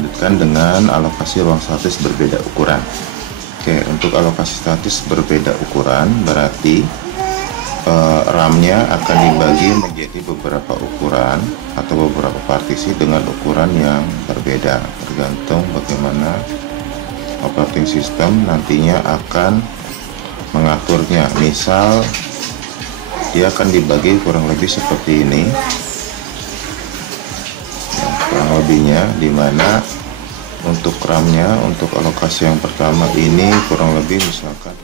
lanjutkan dengan alokasi ruang statis berbeda ukuran. Oke, untuk alokasi statis berbeda ukuran berarti RAM-nya akan dibagi menjadi beberapa ukuran atau beberapa partisi dengan ukuran yang berbeda, tergantung bagaimana operating system nantinya akan mengaturnya. Misal dia akan dibagi kurang lebih seperti ini, kurang lebihnya, dimana untuk RAM-nya untuk alokasi yang pertama ini kurang lebih misalkan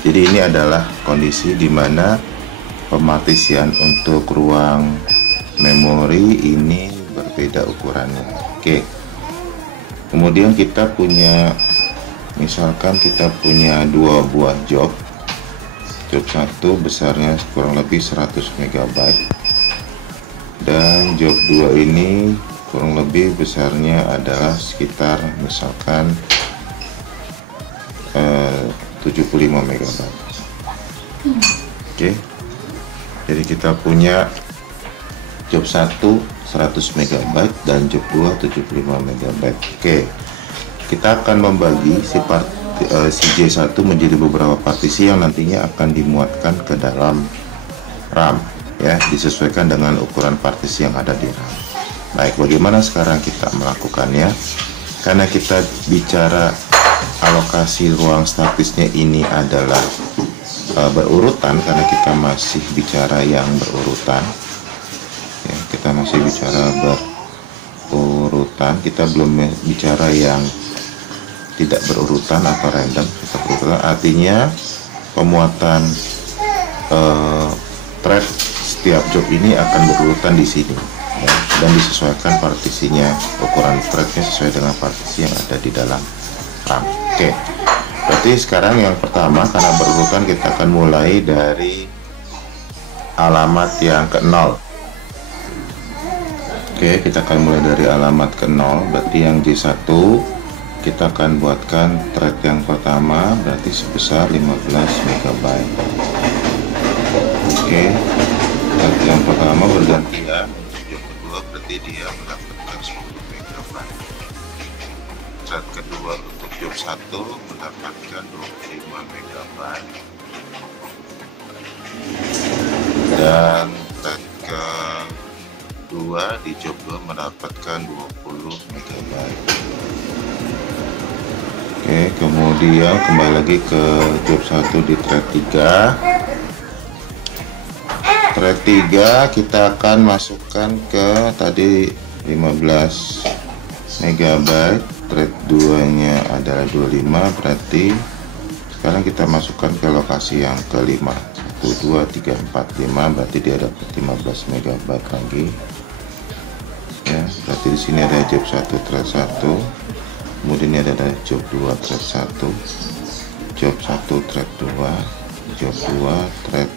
jadi ini adalah kondisi dimana pemartisian untuk ruang memori ini berbeda ukurannya. Oke, kemudian kita punya, misalkan kita punya dua buah job satu besarnya kurang lebih 100 MB dan job 2 ini kurang lebih besarnya adalah sekitar misalkan 75 MB. Oke, jadi kita punya job 1 100 MB dan job 2 75 MB. Oke, kita akan membagi si J1 menjadi beberapa partisi yang nantinya akan dimuatkan ke dalam RAM, ya, disesuaikan dengan ukuran partisi yang ada di RAM. Baik, bagaimana sekarang kita melakukannya? Karena kita bicara alokasi ruang statisnya ini adalah berurutan, karena kita masih bicara yang berurutan, ya, kita masih bicara berurutan, kita belum bicara yang tidak berurutan atau random. Kita berurutan artinya pemuatan thread setiap job ini akan berurutan di sini, ya, dan disesuaikan partisinya, ukuran threadnya sesuai dengan partisi yang ada di dalam RAM. Oke, berarti sekarang yang pertama karena berurutan kita akan mulai dari alamat yang ke-0. Oke, kita akan mulai dari alamat ke-0, berarti yang J1 kita akan buatkan thread yang pertama berarti sebesar 15 MB. Oke, thread yang pertama bergantian, yang kedua berarti dia mendapatkan 10 MB. Thread kedua untuk job 1 mendapatkan 25 MB dan thread kedua di job 2 mendapatkan 20 MB. Oke, kemudian kembali lagi ke job 1 di thread 3. Thread 3 kita akan masukkan ke tadi 15 MB, thread 2 nya adalah 25, berarti sekarang kita masukkan ke lokasi yang kelima, 1 2 3 4 5, berarti dia dapat 15 MB lagi, ya. Berarti di sini ada job 1 thread 1, kemudian ini ada job 2 thread 1, job 1 thread 2, job 2 thread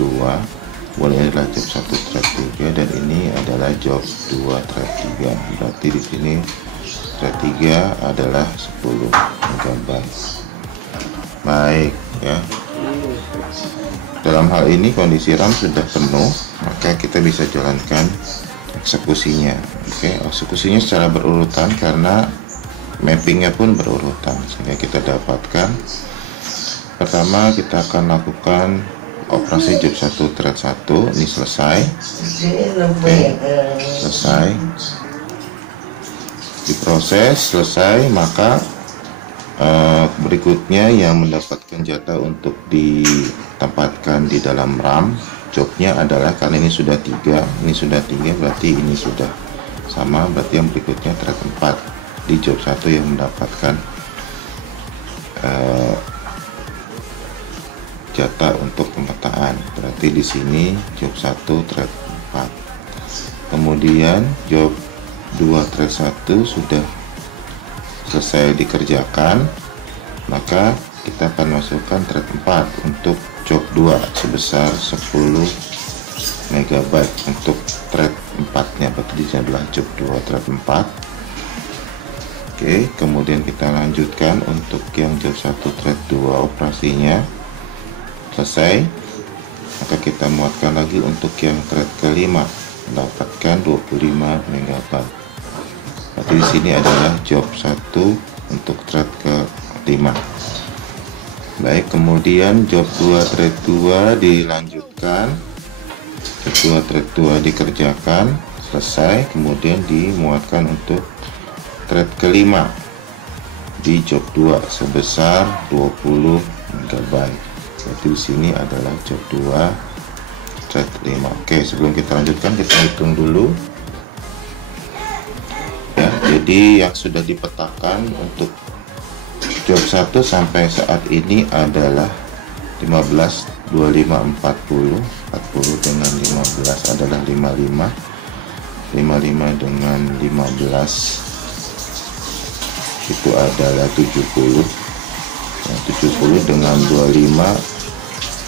2, boleh adalah job 1 thread 3, dan ini adalah job 2 thread 3. Berarti di sini thread 3 adalah 10 MB. Baik, ya. Dalam hal ini kondisi RAM sudah penuh, maka kita bisa jalankan eksekusinya. Oke, eksekusinya secara berurutan karena mappingnya pun berurutan, sehingga kita dapatkan pertama kita akan lakukan operasi job 1 thread 1 ini selesai. Oke, selesai, diproses selesai, maka berikutnya yang mendapatkan jatah untuk ditempatkan di dalam RAM jobnya adalah, karena ini sudah 3, ini sudah 3, berarti ini sudah sama, berarti yang berikutnya thread 4 di job 1 yang mendapatkan jatah untuk pemetaan. Berarti di sini job 1 thread 4. Kemudian job 2 thread 1 sudah selesai dikerjakan, maka kita akan masukkan thread 4 untuk job 2 sebesar 10 MB untuk thread 4 nya, berarti di adalah job 2 thread 4. Oke, kemudian kita lanjutkan untuk yang job 1 thread 2 operasinya selesai. Maka kita muatkan lagi untuk yang thread kelima, mendapatkan 25 MB. Berarti di sini adalah job 1 untuk thread kelima. Baik, kemudian job 2 thread 2 dilanjutkan. Job 2 thread 2 dikerjakan, selesai, kemudian dimuatkan untuk thread kelima di job 2 sebesar 20 MB. Jadi di sini adalah job 2 thread 5. Oke, sebelum kita lanjutkan kita hitung dulu. Ya, jadi yang sudah dipetakan untuk job 1 sampai saat ini adalah 15, 25, 40. 40 dengan 15 adalah 55. 55 dengan 15 itu adalah 70. Nah, 70 dengan 25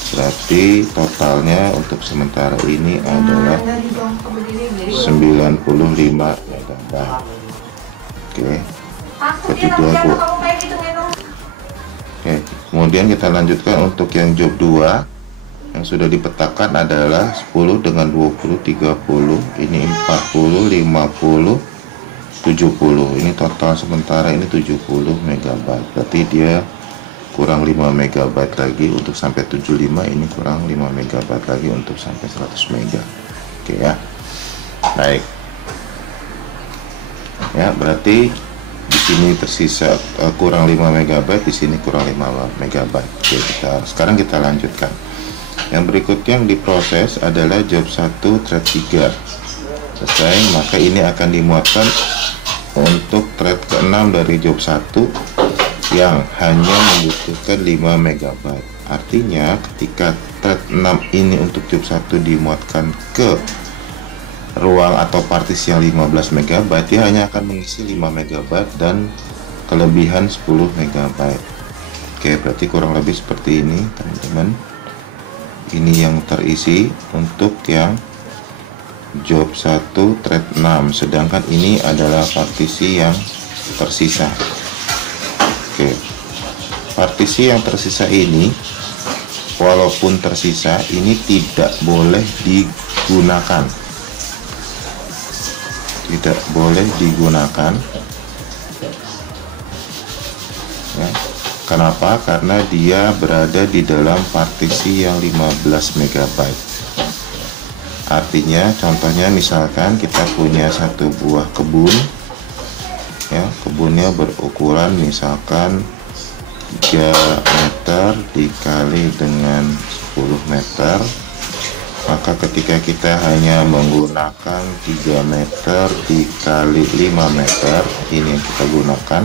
berarti totalnya untuk sementara ini adalah 95 MB. Oke, ketiga Bu. Oke, kemudian kita lanjutkan untuk yang job 2 yang sudah dipetakan adalah 10 dengan 20, 30, ini 40, 50, 70. Ini total sementara ini 70 MB. Berarti dia kurang 5 MB lagi untuk sampai 75, ini kurang 5 MB lagi untuk sampai 100 MB. Oke ya. Baik. Ya, berarti di sini tersisa kurang 5 MB, di sini kurang 5 MB. Oke, sekarang kita lanjutkan. Yang berikutnya yang diproses adalah job 1 thread 3. Selesai, maka ini akan dimuatkan untuk thread ke-6 dari job 1 yang hanya membutuhkan 5 MB. Artinya ketika thread 6 ini untuk job 1 dimuatkan ke ruang atau partisi yang 15 MB, dia hanya akan mengisi 5 MB dan kelebihan 10 MB. Oke, berarti kurang lebih seperti ini teman-teman. Ini yang terisi untuk yang job 1 thread 6, sedangkan ini adalah partisi yang tersisa. Oke, partisi yang tersisa ini walaupun tersisa ini tidak boleh digunakan, tidak boleh digunakan ya. Kenapa? Karena dia berada di dalam partisi yang 15 MB. Artinya contohnya misalkan kita punya satu buah kebun ya, kebunnya berukuran misalkan 3 meter dikali dengan 10 meter, maka ketika kita hanya menggunakan 3 meter dikali 5 meter, ini yang kita gunakan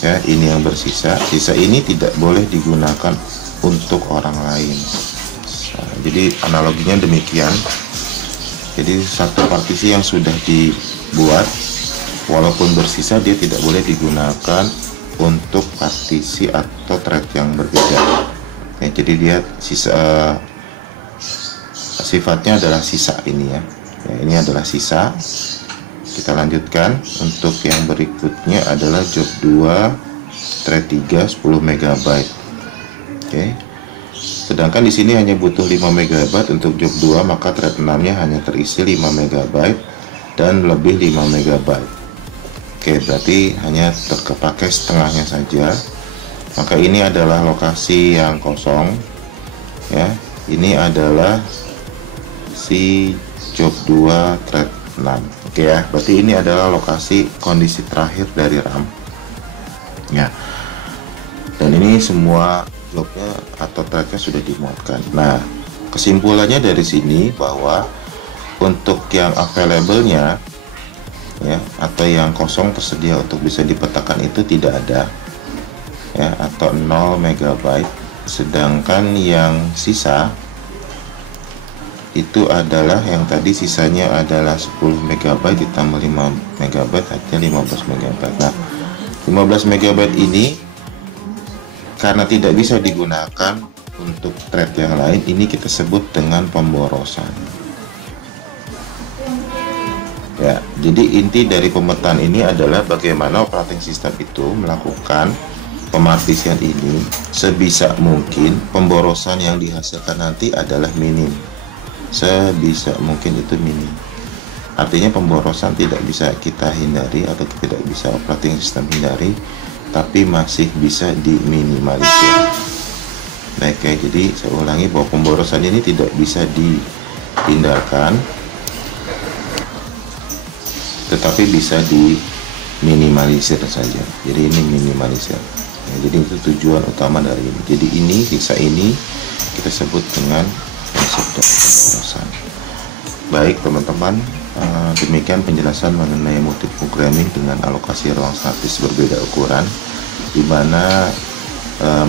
ya, ini yang bersisa. Sisa ini tidak boleh digunakan untuk orang lain. Nah, jadi analoginya demikian. Jadi satu partisi yang sudah dibuat walaupun bersisa dia tidak boleh digunakan untuk partisi atau thread yang berbeda ya, jadi dia sisa, sifatnya adalah sisa ini ya. Ini adalah sisa. Kita lanjutkan untuk yang berikutnya adalah job 2 thread 3 10 MB. Oke, sedangkan di sini hanya butuh 5 MB untuk job 2, maka thread 6 nya hanya terisi 5 MB dan lebih 5 MB. Oke, berarti hanya terpakai setengahnya saja. Maka ini adalah lokasi yang kosong ya. Ini adalah si job 2 thread 6. Oke ya, berarti ini adalah lokasi kondisi terakhir dari RAM ya. Dan ini semua jobnya atau threadnya sudah dimuatkan. Nah, kesimpulannya dari sini bahwa untuk yang available-nya ya, atau yang kosong tersedia untuk bisa dipetakan itu tidak ada ya, atau 0 MB. Sedangkan yang sisa itu adalah yang tadi sisanya adalah 10 MB ditambah 5 MB artinya 15 MB. Nah, 15 MB ini karena tidak bisa digunakan untuk thread yang lain, ini kita sebut dengan pemborosan. Ya, jadi inti dari pemetaan ini adalah bagaimana operating system itu melakukan pemartisian ini sebisa mungkin pemborosan yang dihasilkan nanti adalah minim. Sebisa mungkin itu minim. Artinya pemborosan tidak bisa kita hindari atau tidak bisa operating system hindari, tapi masih bisa diminimalisir. Nah, kayak jadi saya ulangi bahwa pemborosan ini tidak bisa dihindarkan, tetapi bisa diminimalisir saja. Jadi ini minimalisir. Nah, jadi itu tujuan utama dari ini. Jadi ini sisa ini kita sebut dengan konsep dari pemborosan. Baik teman-teman, demikian penjelasan mengenai multiprogramming dengan alokasi ruang statis berbeda ukuran, di mana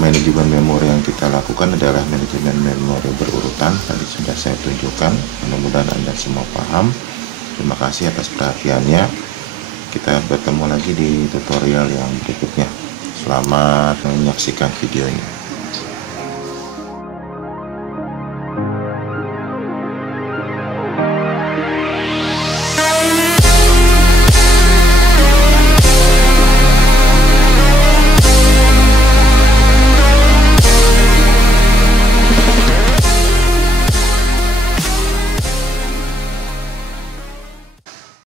manajemen memori yang kita lakukan adalah manajemen memori berurutan. Tadi sudah saya tunjukkan, mudah-mudahan Anda semua paham. Terima kasih atas perhatiannya. Kita bertemu lagi di tutorial yang berikutnya. Selamat menyaksikan videonya.